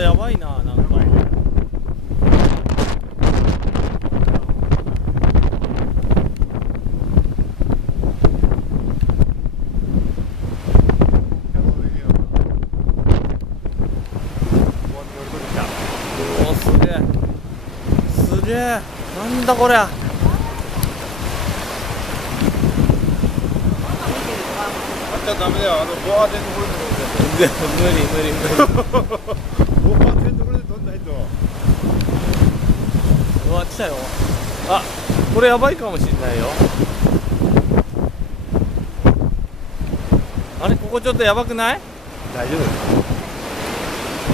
れやばいな、なんか。おお、すげえ。すげえ。なんだこれ。ダメだよ、防波堤のところで無理無理無理。防波堤のところで飛んないと。うわ、来たよ。あ、これやばいかもしれないよ。あれ、ここちょっとやばくない？大丈夫で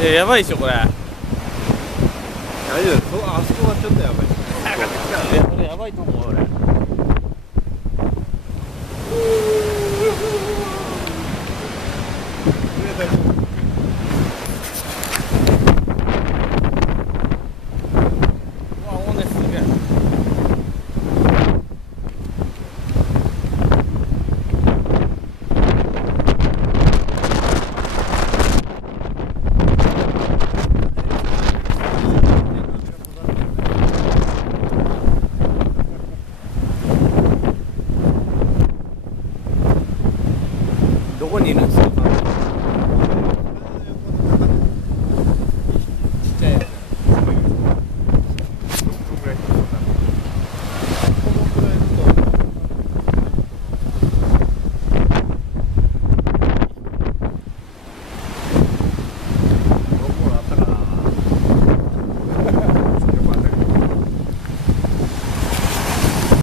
す。いや、やばいでしょこれ。大丈夫です。あそこはちょっとやばい。いや、これやばいと思う俺。どこにいるんですか？